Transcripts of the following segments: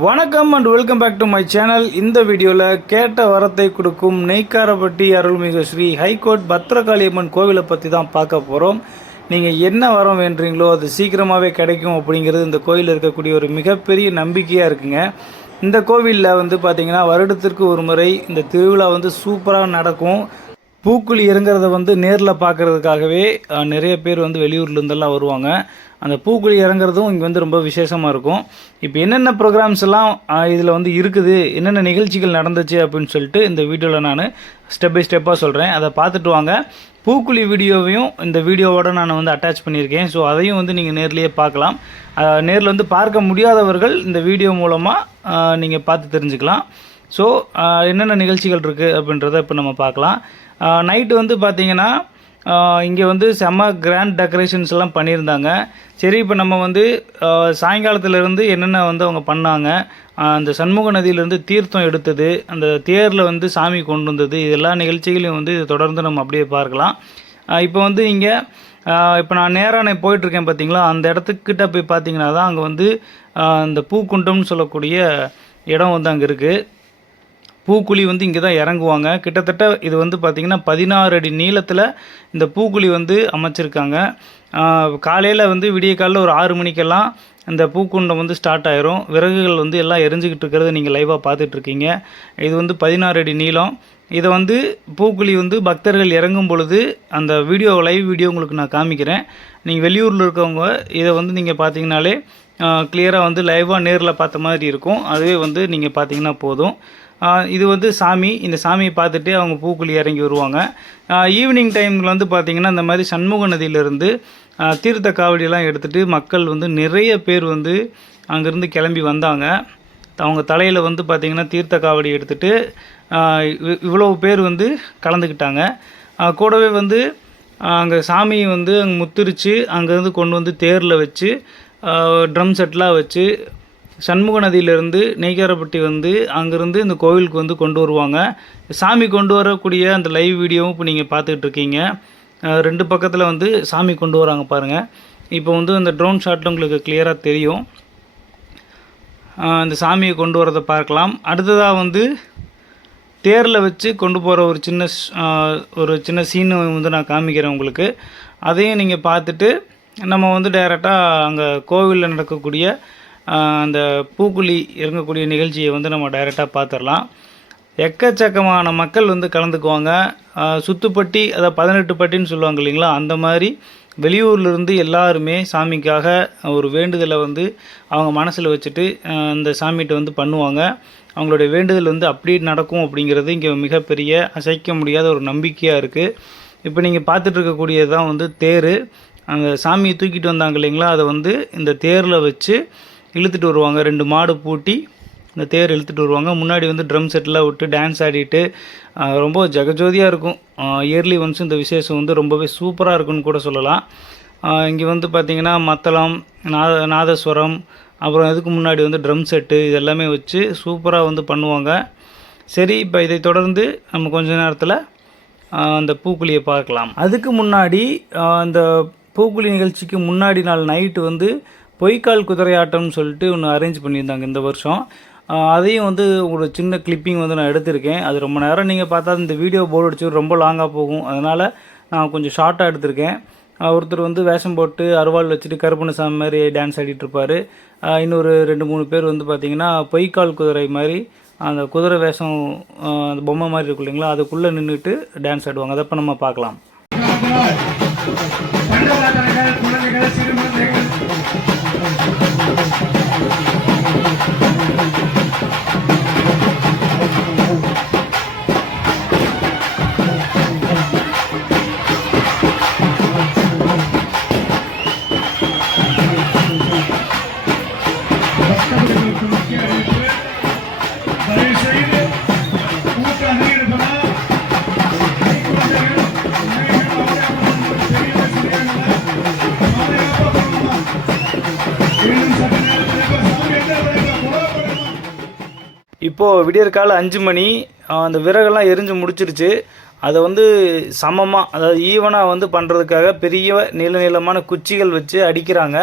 வணக்கம் and welcome back to my channel இந்த வீடியோவில் கேட்ட வரத்தை கொடுக்கும் நெய்க்காரப்பட்டி அருள்மிகு ஸ்ரீ ஹைகோர்ட் பத்ரகாளியம்மன் கோவிலை பற்றி தான் பார்க்க போகிறோம் நீங்கள் என்ன வரம் வேண்டுறீங்களோ அது சீக்கிரமாகவே கிடைக்கும் அப்படிங்கிறது இந்த கோயிலில் இருக்கக்கூடிய ஒரு மிகப்பெரிய நம்பிக்கையாக இருக்குங்க. இந்த கோவிலில் வந்து பார்த்திங்கன்னா வருடத்திற்கு ஒரு முறை இந்த திருவிழா வந்து சூப்பராக நடக்கும். பூக்குழி இறங்குறத வந்து நேரில் பார்க்கறதுக்காகவே நிறைய பேர் வந்து வெளியூர்லேருந்தெல்லாம் வருவாங்க. அந்த பூக்குழி இறங்குறதும் இங்கே வந்து ரொம்ப விசேஷமாக இருக்கும். இப்போ என்னென்ன ப்ரோக்ராம்ஸ் எல்லாம் இதில் வந்து இருக்குது என்னென்ன நிகழ்ச்சிகள் நடந்துச்சு அப்படின்னு சொல்லிட்டு இந்த வீடியோவில் நான் ஸ்டெப் பை ஸ்டெப்பாக சொல்கிறேன் அதை பார்த்துட்டு வாங்க. பூக்குழி வீடியோவையும் இந்த வீடியோவோட நான் வந்து அட்டாச் பண்ணியிருக்கேன். ஸோ அதையும் வந்து நீங்கள் நேர்லேயே பார்க்கலாம். நேரில் வந்து பார்க்க முடியாதவர்கள் இந்த வீடியோ மூலமாக நீங்கள் பார்த்து தெரிஞ்சுக்கலாம். ஸோ என்னென்ன நிகழ்ச்சிகள் இருக்குது அப்படின்றத இப்போ நம்ம பார்க்கலாம். நைட்டு வந்து பார்த்தீங்கன்னா இங்கே வந்து செம்ம கிராண்ட் டெக்கரேஷன்ஸ் எல்லாம் பண்ணியிருந்தாங்க. சரி இப்போ நம்ம வந்து சாயங்காலத்துலேருந்து என்னென்ன வந்து அவங்க பண்ணாங்க அந்த சண்முக நதியிலேருந்து தீர்த்தம் எடுத்தது அந்த தேரில் வந்து சாமி கொண்டு வந்தது இது எல்லா நிகழ்ச்சிகளையும் வந்து தொடர்ந்து நம்ம அப்படியே பார்க்கலாம். இப்போ வந்து இங்கே இப்போ நான் நேராக நான் போயிட்டுருக்கேன் பார்த்தீங்களா அந்த இடத்துக்கிட்ட போய் பார்த்தீங்கன்னா தான் அங்கே வந்து இந்த பூக்குண்டம்னு சொல்லக்கூடிய இடம் வந்து அங்கே இருக்குது பூக்குழி வந்து இங்கே தான் இறங்குவாங்க. கிட்டத்தட்ட இது வந்து பார்த்திங்கன்னா பதினாறு அடி நீளத்தில் இந்த பூக்குழி வந்து அமைச்சிருக்காங்க. காலையில் வந்து விடிய காலையில் ஒரு ஆறு மணிக்கெல்லாம் இந்த பூக்குண்டம் வந்து ஸ்டார்ட் ஆயிரும். விறகுகள் வந்து எல்லாம் எரிஞ்சுக்கிட்டு இருக்கிறத நீங்கள் லைவாக பார்த்துட்ருக்கீங்க இது வந்து பதினாறு அடி நீளம். இதை வந்து பூக்குழி வந்து பக்தர்கள் இறங்கும் பொழுது அந்த வீடியோ லைவ் வீடியோ உங்களுக்கு நான் காமிக்கிறேன். நீங்கள் வெளியூரில் இருக்கவங்க இதை வந்து நீங்கள் பார்த்தீங்கனாலே கிளியராக வந்து லைவாக நேரில் பார்த்த மாதிரி இருக்கும். அதுவே வந்து நீங்கள் பார்த்தீங்கன்னா போதும். இது வந்து சாமி. இந்த சாமியை பார்த்துட்டு அவங்க பூக்குழி இறங்கி வருவாங்க. ஈவினிங் டைமில் வந்து பார்த்திங்கன்னா இந்த மாதிரி சண்முக நதியிலிருந்து தீர்த்த காவடியெல்லாம் எடுத்துகிட்டு மக்கள் வந்து நிறைய பேர் வந்து அங்கேருந்து கிளம்பி வந்தாங்க. அவங்க தலையில் வந்து பார்த்திங்கன்னா தீர்த்த காவடி எடுத்துகிட்டு இவ்வளோ பேர் வந்து கலந்துக்கிட்டாங்க. கூடவே வந்து அங்கே சாமியை வந்து அங்கே முத்திரிச்சு அங்கேருந்து கொண்டு வந்து தேரில் வச்சு ட்ரம் செட்லாம் வச்சு சண்முக நதியிலிருந்து நெய்காரப்பட்டி வந்து அங்கேருந்து இந்த கோவிலுக்கு வந்து கொண்டு வருவாங்க. சாமி கொண்டு வரக்கூடிய அந்த லைவ் வீடியோவும் இப்போ நீங்கள் பார்த்துக்கிட்டு இருக்கீங்க. ரெண்டு பக்கத்தில் வந்து சாமி கொண்டு வராங்க பாருங்கள் இப்போ வந்து அந்த ட்ரோன் ஷாட்டில் உங்களுக்கு கிளியராக தெரியும். அந்த இந்த சாமியை கொண்டு வரதை பார்க்கலாம். அடுத்ததாக வந்து தேரில் வச்சு கொண்டு போகிற ஒரு சின்ன ஒரு சின்ன சீனு வந்து நான் காமிக்கிறேன் உங்களுக்கு. அதையும் நீங்கள் பார்த்துட்டு நம்ம வந்து டைரெக்டாக அங்கே கோவிலில் நடக்கக்கூடிய அந்த பூக்குழி இறங்கக்கூடிய நிகழ்ச்சியை வந்து நம்ம டைரெக்டாக பார்த்துடலாம் எக்கச்சக்கமான மக்கள் வந்து கலந்துக்குவாங்க. சுத்துப்பட்டி அதாவது பதினெட்டு பட்டின்னு சொல்லுவாங்க இல்லைங்களா? அந்த மாதிரி வெளியூர்லேருந்து எல்லாருமே சாமிக்காக ஒரு வேண்டுதலை வந்து அவங்க மனசில் வச்சுட்டு அந்த சாமிகிட்ட வந்து பண்ணுவாங்க. அவங்களுடைய வேண்டுதல் வந்து அப்படி நடக்கும் அப்படிங்கிறது இங்கே மிகப்பெரிய அசைக்க முடியாத ஒரு நம்பிக்கையாக இருக்குது இப்போ நீங்கள் பார்த்துட்ருக்கக்கூடியது தான் வந்து தேர். அந்த சாமியை தூக்கிட்டு வந்தாங்க இல்லைங்களா? அதை வந்து இந்த தேரில் வச்சு இழுத்துட்டு வருவாங்க. ரெண்டு மாடு பூட்டி இந்த தேர் இழுத்துட்டு வருவாங்க. முன்னாடி வந்து ட்ரம் செட்டெலாம் விட்டு டான்ஸ் ஆடிட்டு ரொம்ப ஜெகஜோதியாக இருக்கும். இயர்லி ஒன்ஸ் இந்த விசேஷம் வந்து ரொம்பவே சூப்பராக இருக்குன்னு கூட சொல்லலாம். இங்கே வந்து பார்த்திங்கன்னா மத்தளம் நாத நாதஸ்வரம் அப்புறம் இதுக்கு முன்னாடி வந்து ட்ரம் செட்டு இது எல்லாமே வச்சு சூப்பராக வந்து பண்ணுவாங்க. சரி இப்போ இதை தொடர்ந்து நம்ம கொஞ்ச நேரத்தில் அந்த பூக்குழியை பார்க்கலாம். அதுக்கு முன்னாடி அந்த பூக்குழி நிகழ்ச்சிக்கு முன்னாடி நாள் நைட்டு வந்து பொய்க்கால் குதிரையாட்டம்னு சொல்லிட்டு ஒன்று அரேஞ்ச் பண்ணியிருந்தாங்க இந்த வருஷம். அதையும் வந்து ஒரு சின்ன கிளிப்பிங் வந்து நான் எடுத்திருக்கேன். அது ரொம்ப நேரம் நீங்கள் பார்த்தா இந்த வீடியோ போர்டு அடிச்சு ரொம்ப லாங்காக போகும். அதனால் நான் கொஞ்சம் ஷார்ட்டாக எடுத்திருக்கேன். ஒருத்தர் வந்து வேஷம் போட்டு அருவாள் வச்சுட்டு கருப்பணசாமி மாதிரி டான்ஸ் ஆடிட்டு இருப்பார். இன்னொரு ரெண்டு மூணு பேர் வந்து பார்த்திங்கன்னா பொய்க்கால் குதிரை மாதிரி அந்த குதிரை வேஷம் அந்த பொம்மை மாதிரி இருக்கும் இல்லைங்களா அதுக்குள்ளே நின்றுட்டு டான்ஸ் ஆடுவாங்க. அதை இப்போ நம்ம பார்க்கலாம். இப்போது விடியற்கால அஞ்சு மணி அந்த விறகெல்லாம் எரிஞ்சு முடிச்சிருச்சு. அதை வந்து சமமாக அதாவது ஈவனாக வந்து பண்ணுறதுக்காக பெரிய நீள நீளமான குச்சிகள் வச்சு அடிக்கிறாங்க.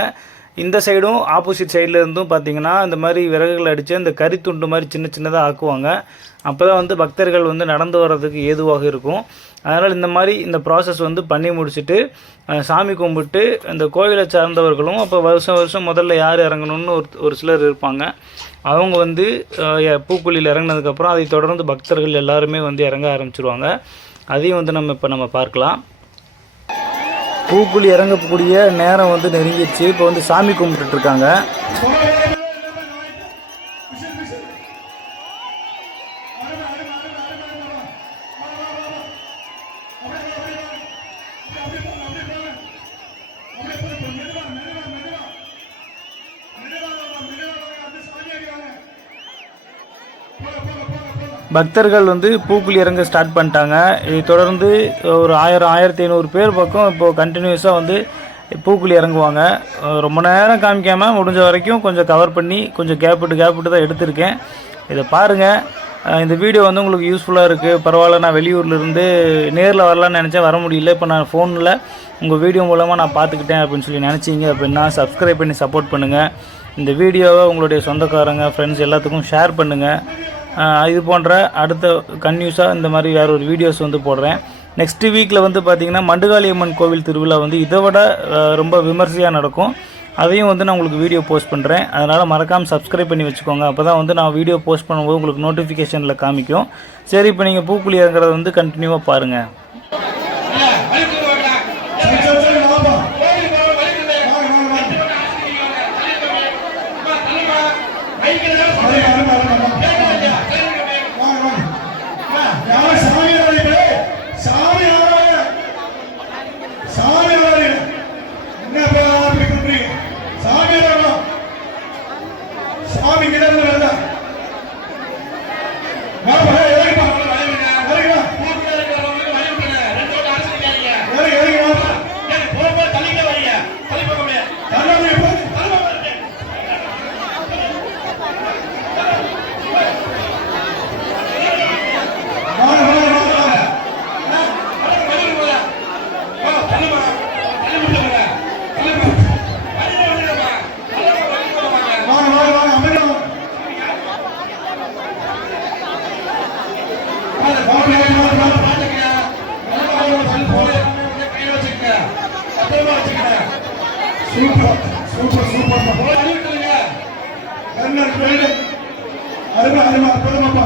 இந்த சைடும் ஆப்போசிட் சைடில் இருந்தும் பார்த்திங்கன்னா இந்த மாதிரி விறகுகள் அடித்து அந்த கறித்துண்டு மாதிரி சின்ன சின்னதாக ஆக்குவாங்க. அப்போ தான் வந்து பக்தர்கள் வந்து நடந்து வர்றதுக்கு ஏதுவாக இருக்கும். அதனால் இந்த மாதிரி இந்த ப்ராசஸ் வந்து பண்ணி முடிச்சுட்டு சாமி கும்பிட்டு இந்த கோவிலை சார்ந்தவர்களும் அப்போ வருஷம் வருஷம் முதல்ல யார் இறங்கணும்னு ஒரு ஒரு சிலர் இருப்பாங்க. அவங்க வந்து பூக்குழியில் இறங்கினதுக்கப்புறம் அதை தொடர்ந்து பக்தர்கள் எல்லாருமே வந்து இறங்க ஆரம்பிச்சிருவாங்க. அதையும் வந்து நம்ம இப்போ நம்ம பார்க்கலாம். பூக்குழி இறங்கக்கூடிய நேரம் வந்து நெருங்கிடுச்சு. இப்போ வந்து சாமி கும்பிட்டுட்ருக்காங்க பக்தர்கள் வந்து பூக்குழி இறங்க ஸ்டார்ட் பண்ணிட்டாங்க. இதை தொடர்ந்து ஒரு ஆயிரம் ஆயிரத்தி ஐநூறு பேர் பக்கம் இப்போது கண்டினியூஸாக வந்து பூக்குழி இறங்குவாங்க. ரொம்ப நேரம் காமிக்காமல் முடிஞ்ச வரைக்கும் கொஞ்சம் கவர் பண்ணி கொஞ்சம் கேப் விட்டு கேப் விட்டு தான் எடுத்திருக்கேன். இதை பாருங்கள் இந்த வீடியோ வந்து உங்களுக்கு யூஸ்ஃபுல்லாக இருக்குது பரவாயில்ல நான் வெளியூர்லேருந்து நேரில் வரலான்னு நினச்சேன். வர முடியல. இப்போ நான் ஃபோனில் உங்கள் வீடியோ மூலமாக நான் பார்த்துக்கிட்டேன் அப்படின்னு சொல்லி நினச்சிங்க அப்படின்னா சப்ஸ்கிரைப் பண்ணி சப்போர்ட் பண்ணுங்கள் இந்த வீடியோவை உங்களுடைய சொந்தக்காரங்க ஃப்ரெண்ட்ஸ் எல்லாத்துக்கும் ஷேர் பண்ணுங்கள் இது போன்ற அடுத்த கன்யூஸாக இந்த மாதிரி வேறு ஒரு வீடியோஸ் வந்து போடுறேன். நெக்ஸ்ட் வீக்கில் வந்து பார்த்திங்கன்னா மண்டுகாளியம்மன் கோவில் திருவிழா வந்து இதை விட ரொம்ப விமர்சையாக நடக்கும். அதையும் வந்து நான் உங்களுக்கு வீடியோ போஸ்ட் பண்ணுறேன் அதனால் மறக்காமல் சப்ஸ்கிரைப் பண்ணி வச்சுக்கோங்க. அப்போ தான் வந்து நான் வீடியோ போஸ்ட் பண்ணும்போது உங்களுக்கு நோட்டிஃபிகேஷனில் காமிக்கும். சரி இப்போ நீங்கள் பூக்குழிங்கிறத வந்து கண்டினியூவாக பாருங்கள் சரி, சரி, சரி, வாப்பா. வாங்க, வாங்க, வாங்க. வாங்க, வாங்க, வாங்க, வாங்க. வாங்க, வாங்க. யார் சாமி ஆராதிக்கிறே? சாமி ஆராதனை. சாமி ஆராதனை. என்னப்பா அப்படி பண்றீங்க? சாமி ஆராதனை. சாமி கிட்ட இருந்து வருதா? வாப்பா, ஏய், இறங்குப்பா. இறங்குப்பா. இறங்கு, இறங்கு, வாப்பா. தள்ளாதீங்க, போங்க. வாங்க, வாங்க, வாங்க, வாங்க. வாங்க, வாங்க, வாங்க, அமைதியா வாங்க. வாங்க, வாங்க, வாங்க, வாங்க. சூப்பர் சூப்பர் சூப்பர் கண்ணன் கோயில் அருமை அருமை அற்புதமாப்பா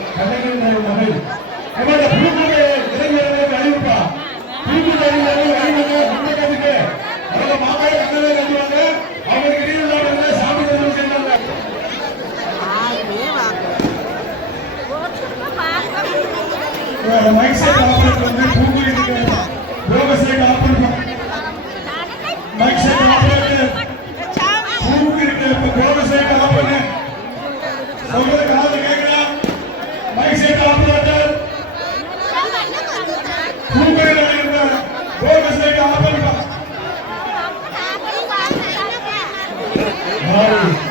தண்ணி ஏய் பின்னாடி மாறு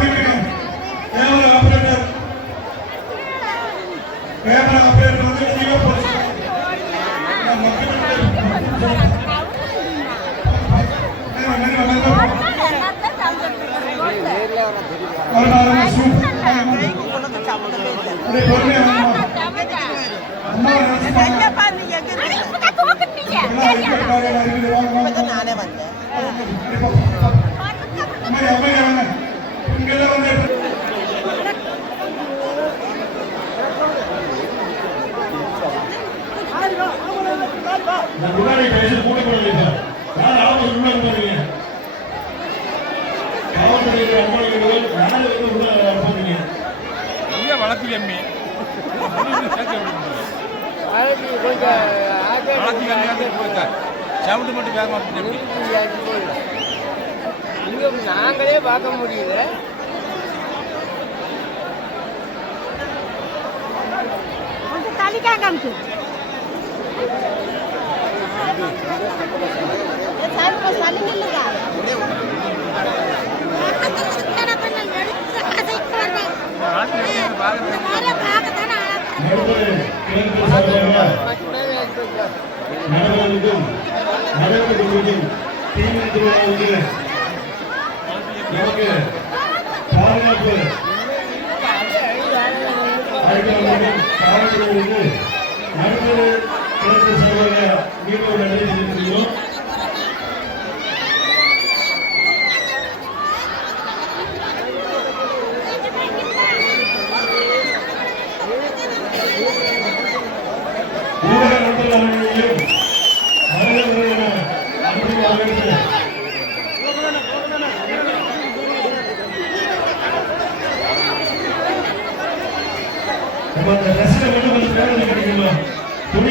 சவுண்ட் மட்டும் வேகமா போடு அங்க நாங்களே பார்க்க முடியல வந்து தலி காங்கன்சு ये साल पर साल नहीं लगा बड़े हो गए ना तो ना लड़ी साथ ही कर दे हाँ तो मेरे भाग था ना मेरे को நடந்து கொள்வதில் தீவிர திருவிழாவுடைய நமக்கு பாதுகாப்பு காவல்துறையிலிருந்து நடந்து சிறப்பு சேவை மீண்டும் நன்றி தெரிவித்துக்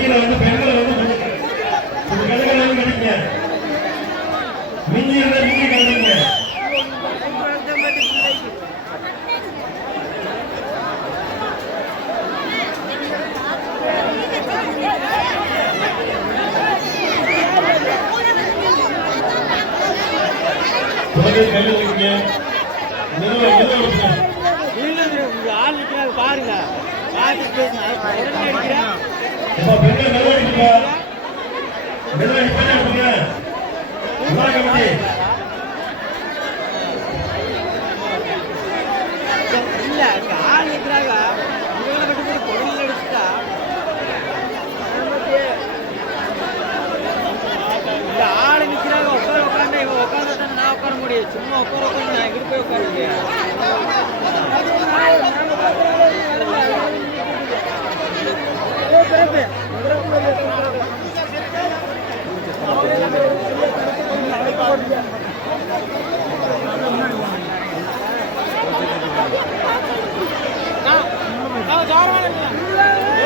குடிகளை வந்து பெண்களை வந்து பாருங்க. Opinión melódica. Melódica.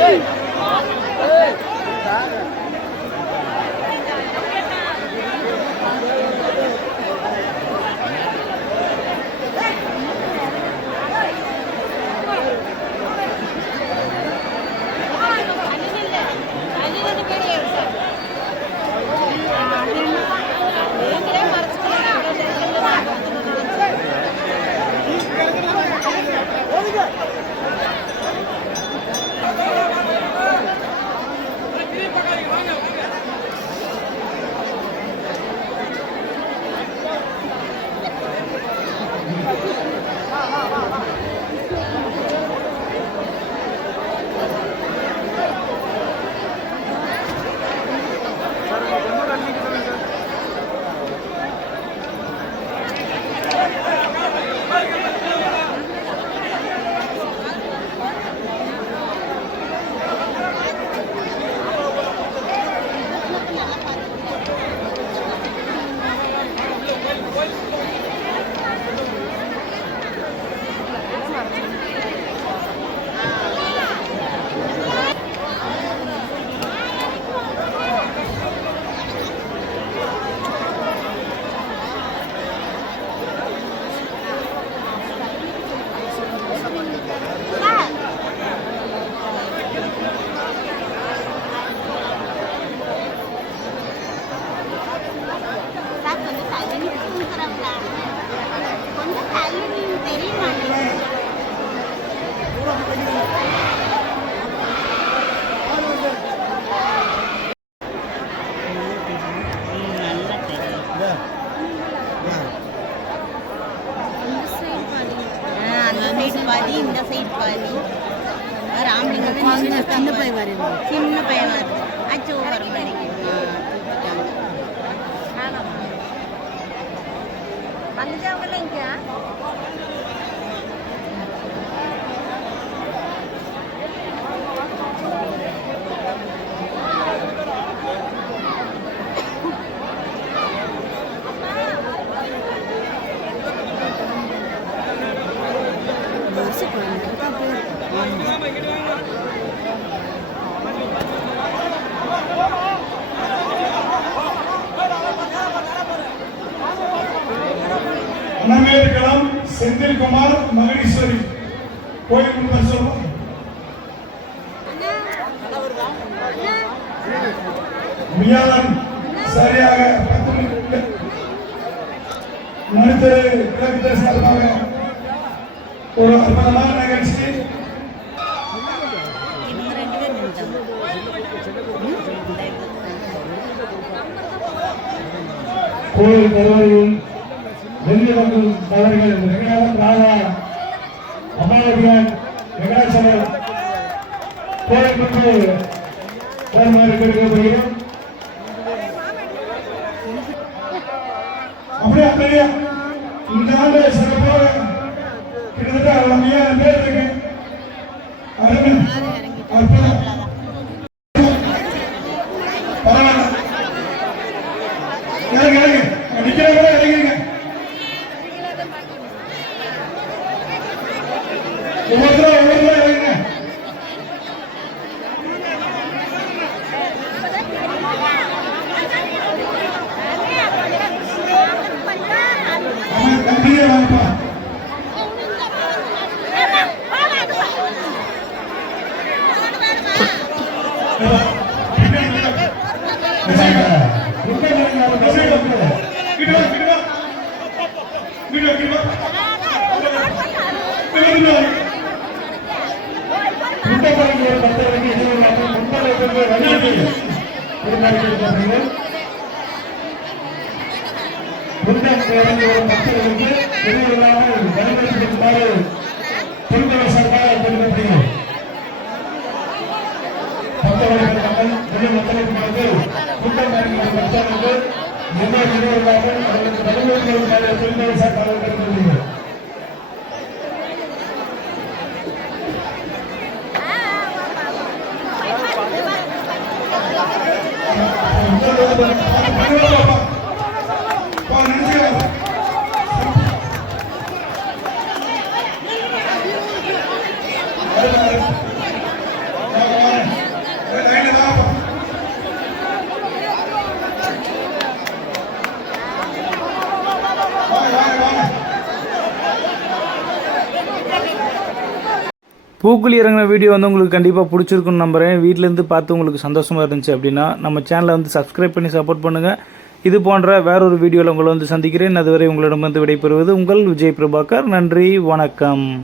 Hey! Hey! பாதி வேற ஆம்பளைங்க சின்ன பையன் வருது சின்ன பையன் வருது அச்சோ வர மாட்டேங்குது. செந்தில்குமார் மகடீஸ்வரி கோயில் சொல்லுவோம். மியாதன் சரியாக பத்து மணிக்கு நடுத்தர கிழக்கு சார்பாக ஒரு அற்புதமான நிகழ்ச்சி. கோயில் நிர்வாகிகள் வெள்ளிவர்கள் தலைவர்கள் வெங்கடாசம் ராதா அம்மாவதியார் வெங்கடாசலம் அப்படியே அப்படியே? இந்த ஆண்டு சிறப்பாக கிட்டத்தட்ட ஐயாயிரம் பேர் Pedrão, André. கொடுக்கப்படுகிறது பக்தர்கள் மக்கள் வெளி மக்களுக்கு பிறகு கூட்டம் அறிஞர் பக்தர்களுக்கு என்ன நிறுவனங்கள் அவர்களுக்கு நடுவர்களுக்கான தொழில்நுட்ப சார்பாக பூக்குழி இறங்கின வீடியோ வந்து உங்களுக்கு கண்டிப்பாக பிடிச்சிருக்குன்னு நம்புகிறேன் வீட்டிலேருந்து பார்த்து உங்களுக்கு சந்தோஷமாக இருந்துச்சு அப்படின்னா நம்ம சேனலை வந்து சப்ஸ்கிரைப் பண்ணி சப்போர்ட் பண்ணுங்கள் இது போன்ற வேறொரு வீடியோவில் உங்களை வந்து சந்திக்கிறேன். அதுவரை உங்களிடம் வந்து விடைபெறுவது உங்கள் விஜய் பிரபாகர். நன்றி வணக்கம்.